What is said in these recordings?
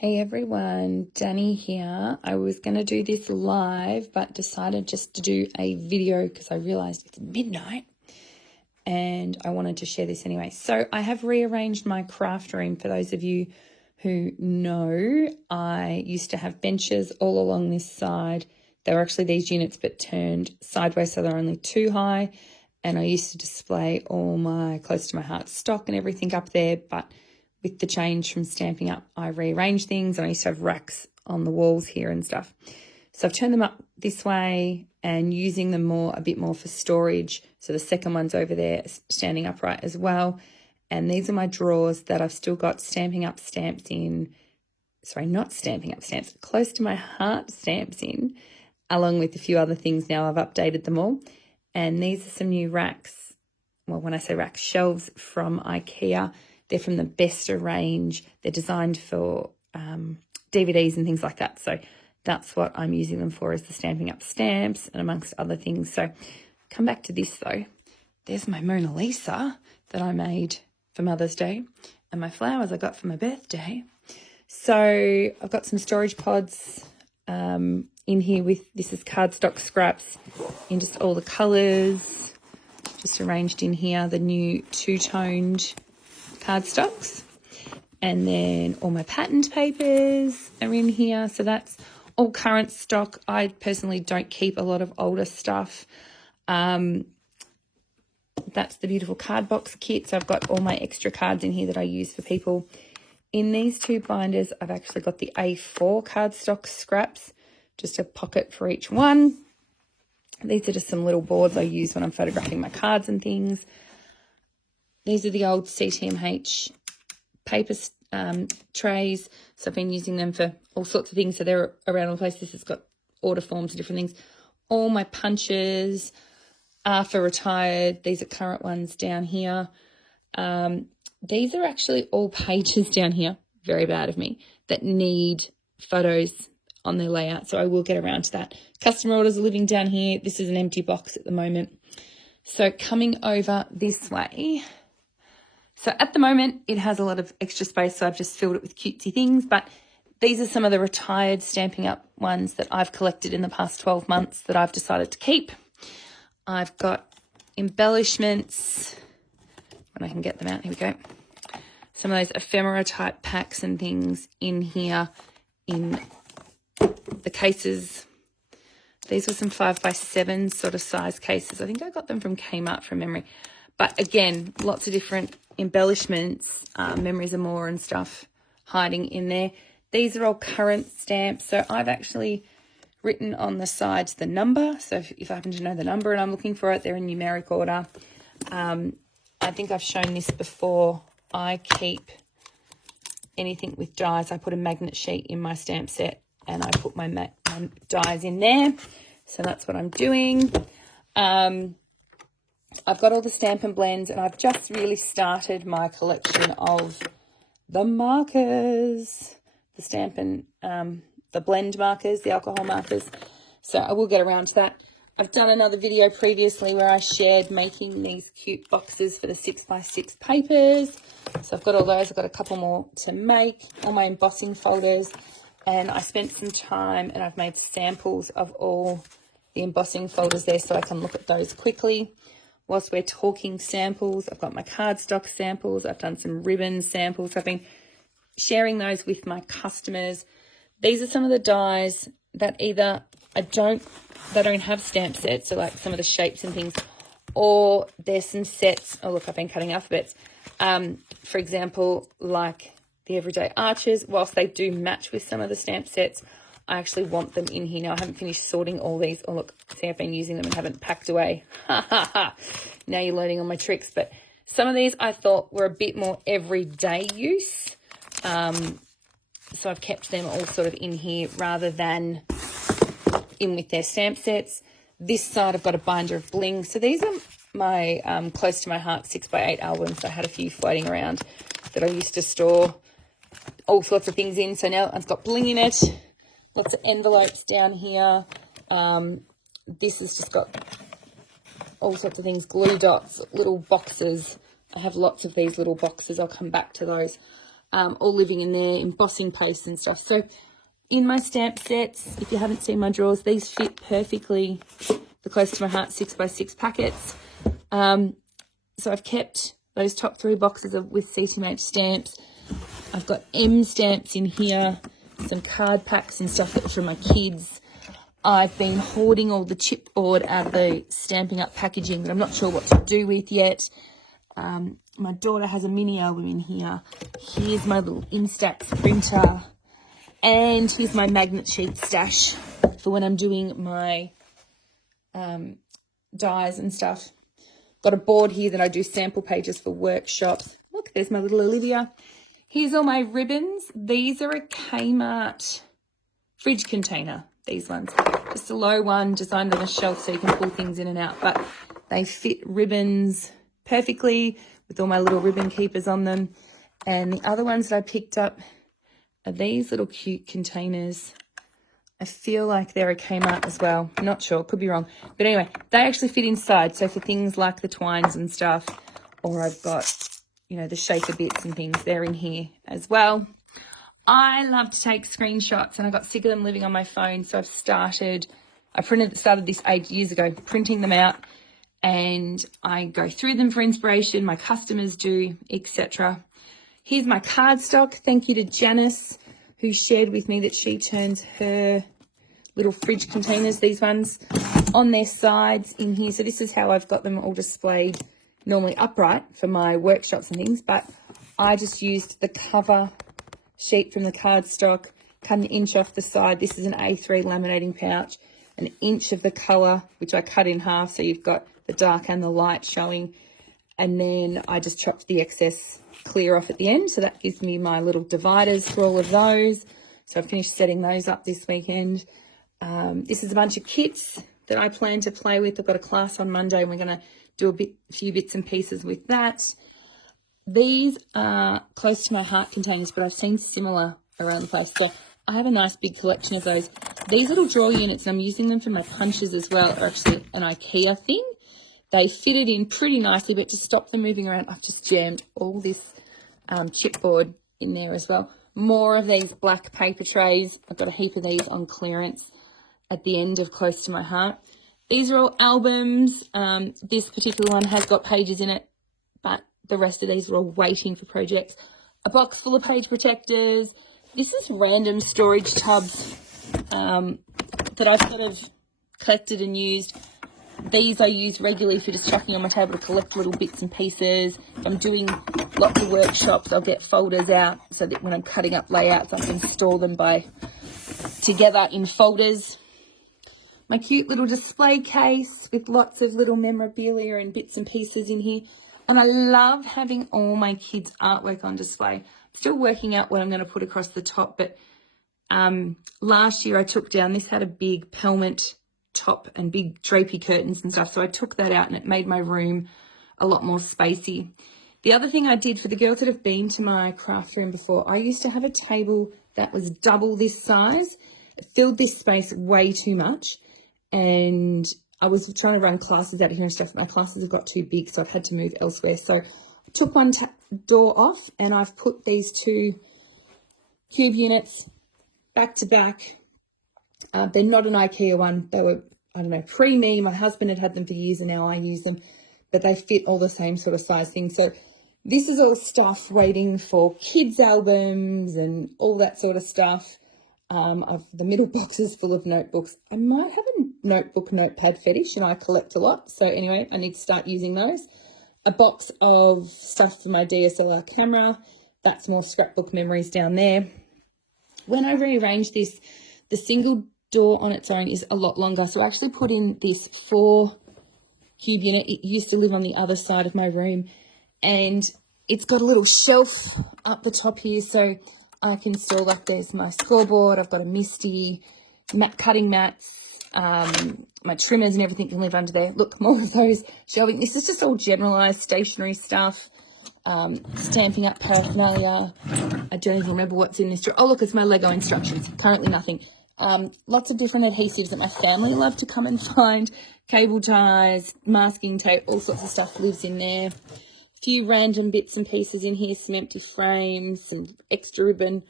Hey everyone, Danny here. I was going to do this live, but decided just to do a video because I realized it's midnight and I wanted to share this anyway. So I have rearranged my craft room. For those of you who know, I used to have benches all along this side. They were actually these units, but turned sideways, so they're only 2 high. And I used to display all my close to my heart stock and everything up there, but with the change from Stampin' Up, I rearranged things and I used to have racks on the walls here and stuff. So I've turned them up this way and using them a bit more for storage. So the second one's over there standing upright as well. And these are my drawers that I've still got Stampin' Up stamps in. Sorry, not Stampin' Up stamps, close to my heart stamps in, along with a few other things now. I've updated them all. And these are some new racks. Well, when I say racks, shelves from IKEA. They're from the Besta range. They're designed for DVDs and things like that. So that's what I'm using them for, is the Stampin' Up stamps and amongst other things. So come back to this though. There's my Mona Lisa that I made for Mother's Day and my flowers I got for my birthday. So I've got some storage pods in here this is cardstock scraps in just all the colours, just arranged in here, the new two-toned cardstocks, and then all my patterned papers are in here. So that's all current stock. I personally don't keep a lot of older stuff. That's the beautiful card box kit. So I've got all my extra cards in here that I use for people. In these 2 binders, I've actually got the A4 cardstock scraps, just a pocket for each one. These are just some little boards I use when I'm photographing my cards and things. These are the old CTMH paper trays. So I've been using them for all sorts of things. So they're around all the place. This has got order forms of different things. All my punches are for retired. These are current ones down here. These are actually all pages down here, very bad of me, that need photos on their layout. So I will get around to that. Customer orders are living down here. This is an empty box at the moment. So coming over this way. So at the moment, it has a lot of extra space, so I've just filled it with cutesy things. But these are some of the retired Stampin' Up ones that I've collected in the past 12 months that I've decided to keep. I've got embellishments, when I can get them out, here we go. Some of those ephemera type packs and things in here in the cases. These were some 5x7 sort of size cases. I think I got them from Kmart from memory. But again, lots of different embellishments, Memories of More and stuff hiding in there. These are all current stamps. So I've actually written on the sides the number. So if I happen to know the number and I'm looking for it, they're in numeric order. I think I've shown this before. I keep anything with dies. I put a magnet sheet in my stamp set and I put my dies in there. So that's what I'm doing. I've got all the Stampin' Blends and I've just really started my collection of the markers, the Stampin', the blend markers, the alcohol markers. So I will get around to that. I've done another video previously where I shared making these cute boxes for the 6x6 papers. So I've got all those. I've got a couple more to make, all my embossing folders. And I spent some time and I've made samples of all the embossing folders there so I can look at those quickly. Whilst we're talking samples, I've got my cardstock samples. I've done some ribbon samples. I've been sharing those with my customers. These are some of the dies that either they don't have stamp sets, so like some of the shapes and things, or there's some sets. Oh, look, I've been cutting alphabets. For example, like the Everyday Arches, whilst they do match with some of the stamp sets, I actually want them in here. Now, I haven't finished sorting all these. Oh, look, see, I've been using them and haven't packed away. Now you're learning all my tricks. But some of these I thought were a bit more everyday use. So I've kept them all sort of in here rather than in with their stamp sets. This side, I've got a binder of bling. So these are my Close to My Heart 6x8 albums. I had a few floating around that I used to store all sorts of things in. So now I've got bling in it. Lots of envelopes down here. This has just got all sorts of things, glue dots, little boxes. I have lots of these little boxes. I'll come back to those. all living in there, embossing posts and stuff. So in my stamp sets, if you haven't seen my drawers, these fit perfectly, the Close to My Heart 6x6 packets. So I've kept those top 3 boxes with CTMH stamps. I've got M stamps in here, some card packs and stuff that were from my kids. I've been hoarding all the chipboard out of the Stampin' Up packaging that I'm not sure what to do with yet. My daughter has a mini album in here. Here's my little Instax printer. And here's my magnet sheet stash for when I'm doing my dies and stuff. Got a board here that I do sample pages for workshops. Look, there's my little Olivia. Here's all my ribbons. These are a Kmart fridge container, these ones. Just a low one, designed on a shelf so you can pull things in and out. But they fit ribbons perfectly with all my little ribbon keepers on them. And the other ones that I picked up are these little cute containers. I feel like they're a Kmart as well. I'm not sure, could be wrong. But anyway, they actually fit inside. So for things like the twines and stuff, or I've got, you know, the shaker bits and things, they're in here as well. I love to take screenshots, and I got sick of them living on my phone. So I've started this 8 years ago, printing them out, and I go through them for inspiration. My customers do, etc. Here's my cardstock. Thank you to Janice, who shared with me that she turns her little fridge containers, these ones, on their sides in here. So this is how I've got them all displayed, normally upright for my workshops and things, but I just used the cover sheet from the cardstock, cut 1 inch off the side. This is an A3 laminating pouch, 1 inch of the colour, which I cut in half, so you've got the dark and the light showing, and then I just chopped the excess clear off at the end, so that gives me my little dividers for all of those. So I finished setting those up this weekend. This is a bunch of kits that I plan to play with. I've got a class on Monday and we're going to do a few bits and pieces with that. These are Close to My Heart containers, but I've seen similar around the place, so I have a nice big collection of those. These little drawer units, and I'm using them for my punches as well, are actually an IKEA thing. They fitted in pretty nicely, but to stop them moving around, I've just jammed all this chipboard in there as well. More of these black paper trays. I've got a heap of these on clearance at the end of Close to My Heart. These are all albums. This particular one has got pages in it, but the rest of these are all waiting for projects. A box full of page protectors. This is random storage tubs that I've sort of collected and used. These I use regularly for just chucking on my table to collect little bits and pieces. If I'm doing lots of workshops, I'll get folders out so that when I'm cutting up layouts, I can store them together in folders. My cute little display case with lots of little memorabilia and bits and pieces in here. And I love having all my kids' artwork on display. I'm still working out what I'm going to put across the top, but last year I took down, this had a big pelmet top and big drapey curtains and stuff, so I took that out and it made my room a lot more spacey. The other thing I did for the girls that have been to my craft room before, I used to have a table that was double this size. It filled this space way too much, and I was trying to run classes out of here and stuff. My classes have got too big, so I've had to move elsewhere. So I took one door off and I've put these 2 cube units back to back. They're not an IKEA one. They were, I don't know, pre-me. My husband had them for years and now I use them, but they fit all the same sort of size thing. So this is all stuff waiting for kids' albums and all that sort of stuff. The middle box is full of notebooks. I might have a notepad fetish, and I collect a lot. So anyway, I need to start using those. A box of stuff for my DSLR camera. That's more scrapbook memories down there. When I rearranged this, the single door on its own is a lot longer. So I actually put in this 4 cube unit. It used to live on the other side of my room, and it's got a little shelf up the top here, so I can store, like, there's my scoreboard, I've got a Misty, cutting mats, my trimmers and everything can live under there. Look, more of those shelving. This is just all generalised stationery stuff, Stampin' Up paraphernalia. I don't even remember what's in this drawer. Oh, look, it's my Lego instructions. Currently nothing. Lots of different adhesives that my family love to come and find. Cable ties, masking tape, all sorts of stuff lives in there. few random bits and pieces in here, some empty frames, some extra ribbon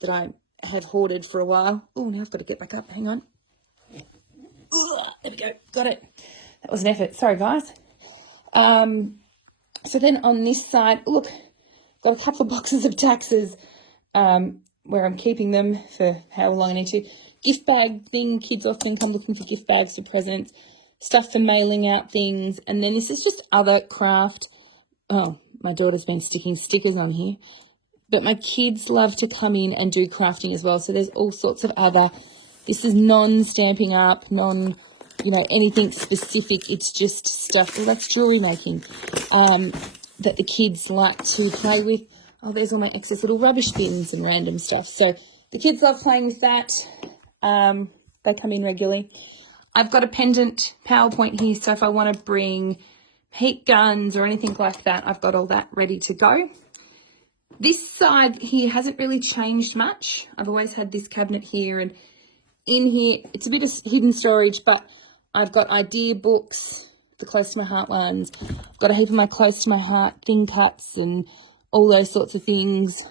that I have hoarded for a while. Oh, now I've got to get back up. Hang on. Ugh, there we go. Got it. That was an effort. Sorry, guys. So then on this side, look, got a couple of boxes of taxes where I'm keeping them for how long I need to. Gift bag thing. Kids often come looking for gift bags for presents. Stuff for mailing out things. And then this is just other craft. Oh, my daughter's been sticking stickers on here. But my kids love to come in and do crafting as well. So there's all sorts of other, this is non-stamping up, anything specific. It's just stuff, well, that's jewellery making, that the kids like to play with. Oh, there's all my excess little rubbish bins and random stuff. So the kids love playing with that. They come in regularly. I've got a pendant PowerPoint here, so if I want to bring heat guns or anything like that, I've got all that ready to go. This side here hasn't really changed much. I've always had this cabinet here, and in here, it's a bit of hidden storage, but I've got idea books, the close to my heart ones. I've got a heap of my close to my heart thing cuts and all those sorts of things.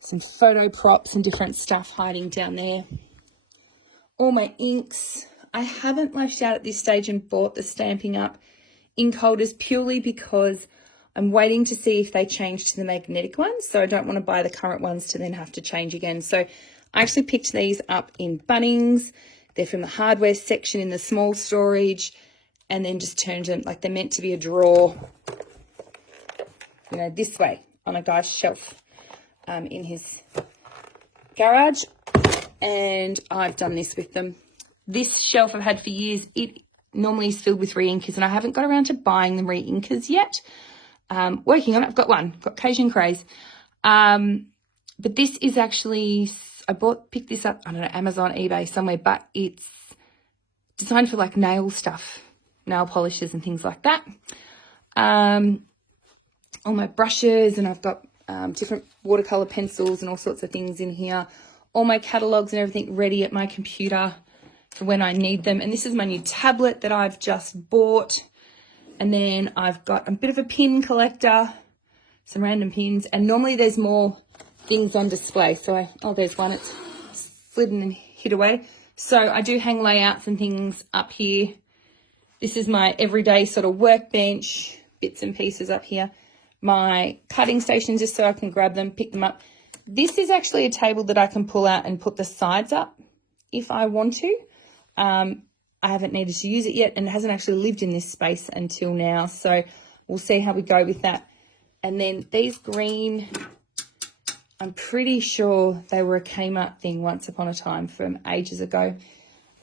Some photo props and different stuff hiding down there. All my inks. I haven't lashed out at this stage and bought the Stampin' Up! Ink holders purely because I'm waiting to see if they change to the magnetic ones. So I don't want to buy the current ones to then have to change again. So I actually picked these up in Bunnings. They're from the hardware section in the small storage, and then just turned them like they're meant to be a drawer, this way on a guy's shelf in his garage. And I've done this with them. This shelf I've had for years. It normally is filled with re-inkers, and I haven't got around to buying the re-inkers yet. Working on it. I've got one. Got Cajun Craze. But this is actually, picked this up, I don't know, Amazon, eBay, somewhere, but it's designed for like nail stuff, nail polishes and things like that. All my brushes, and I've got different watercolor pencils and all sorts of things in here. All my catalogs and everything ready at my computer for when I need them. And this is my new tablet that I've just bought. And then I've got a bit of a pin collector, some random pins. And normally there's more things on display. So there's one. It's slidden and hid away. So I do hang layouts and things up here. This is my everyday sort of workbench, bits and pieces up here. My cutting station, just so I can grab them, pick them up. This is actually a table that I can pull out and put the sides up if I want to. I haven't needed to use it yet, and it hasn't actually lived in this space until now. So we'll see how we go with that. And then these green, I'm pretty sure they were a Kmart thing once upon a time from ages ago.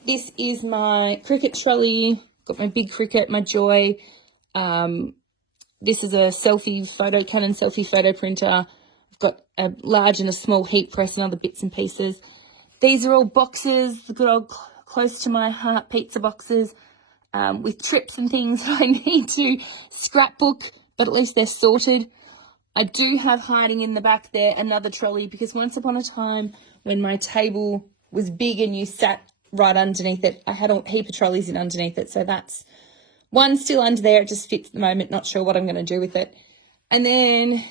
This is my Cricut trolley. Got my big Cricut, my Joy. This is a Canon selfie photo printer. I've got a large and a small heat press and other bits and pieces. These are all boxes, the good old close to my heart pizza boxes with trips and things I need to scrapbook, but at least they're sorted. I do have hiding in the back there another trolley, because once upon a time when my table was big and you sat right underneath it, I had a heap of trolleys in underneath it. So that's one still under there. It just fits at the moment. Not sure what I'm going to do with it. And then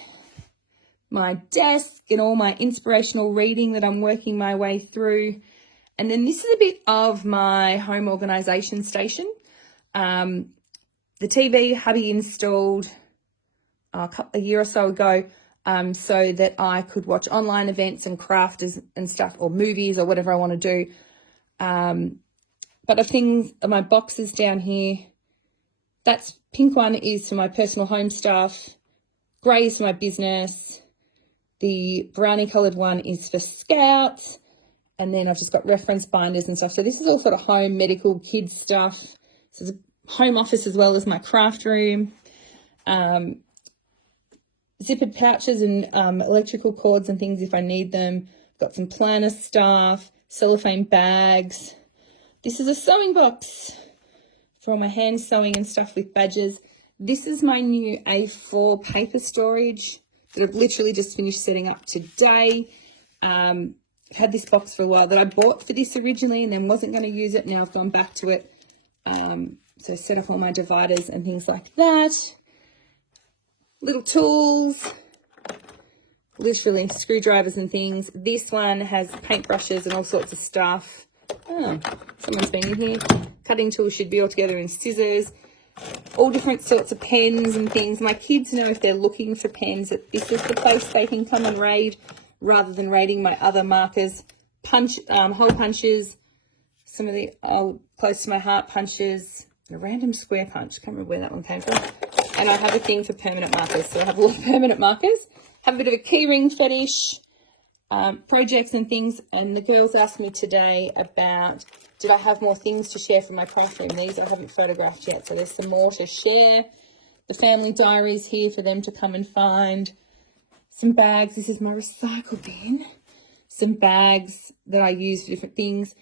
my desk and all my inspirational reading that I'm working my way through. And then this is a bit of my home organisation station. The TV hubby installed a year or so ago so that I could watch online events and craft and stuff, or movies or whatever I want to do. But the things, my boxes down here, that's pink one is for my personal home stuff. Grey is for my business. The brownie coloured one is for Scouts. And then I've just got reference binders and stuff. So this is all sort of home, medical, kids stuff. So it's a home office as well as my craft room. Zippered pouches and electrical cords and things if I need them. Got some planner stuff, cellophane bags. This is a sewing box for all my hand sewing and stuff with badges. This is my new A4 paper storage that I've literally just finished setting up today. I've had this box for a while that I bought for this originally and then wasn't going to use it. Now I've gone back to it. So set up all my dividers and things like that. Little tools, literally screwdrivers and things. This one has paintbrushes and all sorts of stuff. Oh, someone's been in here. Cutting tools should be all together, and scissors. All different sorts of pens and things. My kids know if they're looking for pens that this is the place they can come and raid, rather than raiding my other markers. Hole punches, some of the old close to my heart punches, a random square punch. Can't remember where that one came from. And I have a thing for permanent markers, so I have a lot of permanent markers. Have a bit of a keyring fetish, projects and things. And the girls asked me today about, did I have more things to share from my craft room? These I haven't photographed yet, so there's some more to share. The family diaries here for them to come and find. Some bags. This is my recycle bin. Some bags that I use for different things.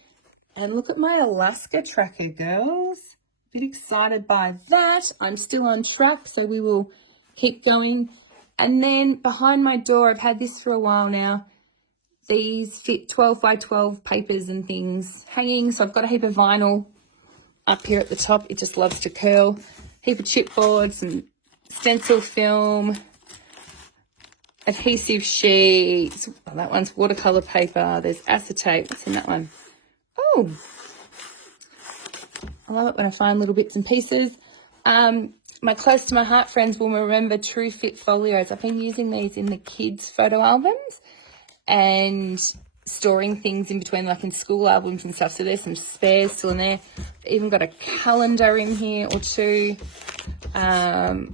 And look at my Alaska tracker, girls. A bit excited by that. I'm still on track, so we will keep going. And then behind my door, I've had this for a while now. These fit 12 by 12 papers and things hanging. So I've got a heap of vinyl up here at the top. It just loves to curl. Heap of chipboards and stencil film. Adhesive sheets. Oh, that one's watercolor paper. There's acetate. What's in that one? Oh, I love it when I find little bits and pieces. My close to my heart friends will remember True Fit folios. I've been using these in the kids' photo albums and storing things in between, like in school albums and stuff. So there's some spares still in there. Even got a calendar in here or two. Oh,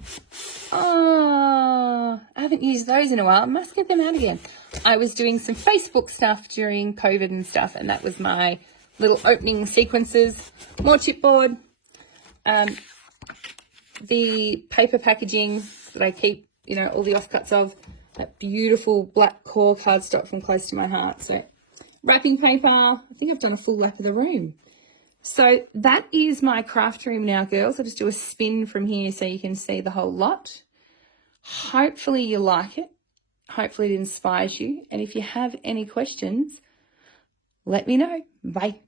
I haven't used those in a while. I must get them out again. I was doing some Facebook stuff during COVID and stuff, and that was my little opening sequences. More chipboard. The paper packaging that I keep, you know, all the offcuts of. That beautiful black core cardstock from Close to My Heart. So wrapping paper. I think I've done a full lap of the room. So that is my craft room now, girls. I'll just do a spin from here so you can see the whole lot. Hopefully you like it. Hopefully it inspires you. And if you have any questions, let me know. Bye.